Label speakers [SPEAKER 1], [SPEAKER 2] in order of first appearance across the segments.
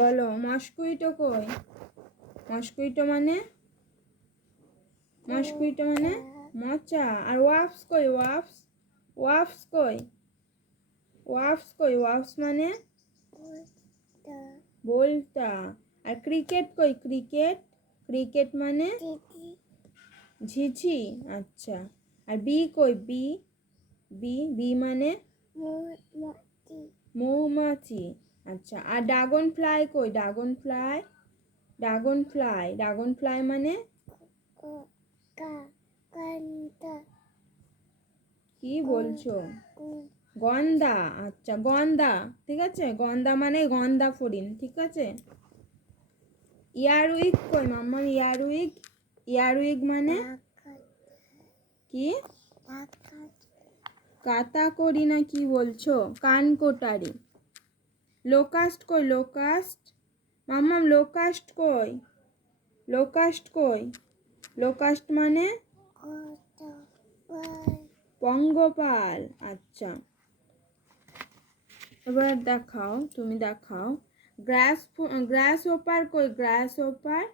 [SPEAKER 1] বলো মস্কুইটো কই? মস্কুইটো মানে? মস্কুইটো মানে? মচা। আর ওয়াফস কই? ওয়াফস? ওয়াফস কই? ওয়াফস কই? ওয়াফস মানে? বলতা। আর ক্রিকেট কই? ক্রিকেট? ক্রিকেট মানে? ঝিঝি। আচ্ছা। আর বি কই? বি? বি? বি মানে? মৌমাছি। আচ্ছা আর ড্রাগন ফ্লাই কই? Dragonfly dragonfly dragonfly মানে? কি বলছো গন্দা আচ্ছা গন্দা ঠিক আছে গন্দা মানে গন্দা ফড়িং ঠিক আছে ইয়ারউইক কই মাম্মা ইয়ারউইক ইয়ারউইক মানে কি কাতা করি না কি বলছো কান কোটারি লোকাস্ট কই, লোকাস্ট? মাম্মাম, লোকাস্ট কই? লোকাস্ট কই? লোকাস্ট মানে? পঙ্গপাল। আচ্ছা। এবার দেখাও, তুমি দেখাও। গ্রাস গ্রাস ওপার কই গ্রাস ওপার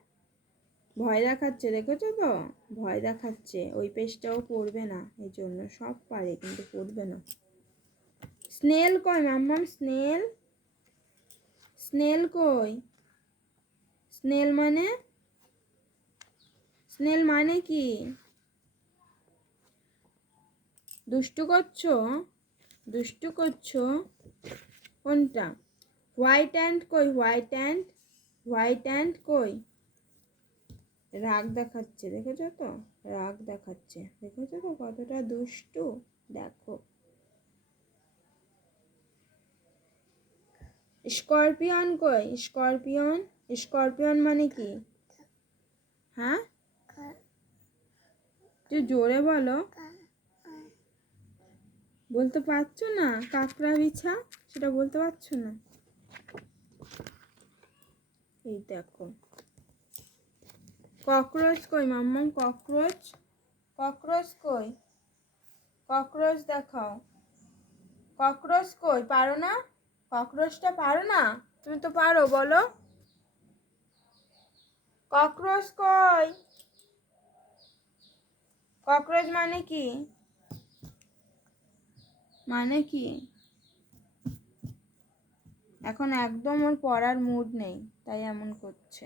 [SPEAKER 1] ভয় দেখাচ্ছে, দেখেছ তো? ভয় দেখাচ্ছে। ওই পেজটাও পড়বে না, এই জন্য সব পারে, কিন্তু পড়বে না। স্নেল কই, মাম্মাম, স্নেল? স্নেল কই? স্নেল মানে? স্নেল মানে কি? দুষ্টু করছ? দুষ্টু করছ? কোনটা? হোয়াইট অ্যান্ড কই? হোয়াইট অ্যান্ড হোয়াইট অ্যান্ড কই? রাগ দেখাচ্ছে, দেখেছ তো? রাগ দেখাচ্ছে, দেখেছ তো কতটা দুষ্টু? দেখো। স্করপিয়ন কই? স্করপিয়ন? স্করপিয়ন মানে কি? হ্যাঁ? একটু জোরে বলো। বলতে পারছ না? কাঁকড়া বিছা? সেটা বলতে পারছ না? এই দেখো। ককরোচ কই মাম্মাম? ককরোচ? ককরোচ কই? ককরোচ দেখাও। ককরোচ কই? পারো না? ককরোচটা পারো না? তুমি তো পারো, বলো। ককরোচ কই? ককরোচ মানে কি? মানে কি? এখন একদম ওর পড়ার মুড নেই, তাই এমন করছে।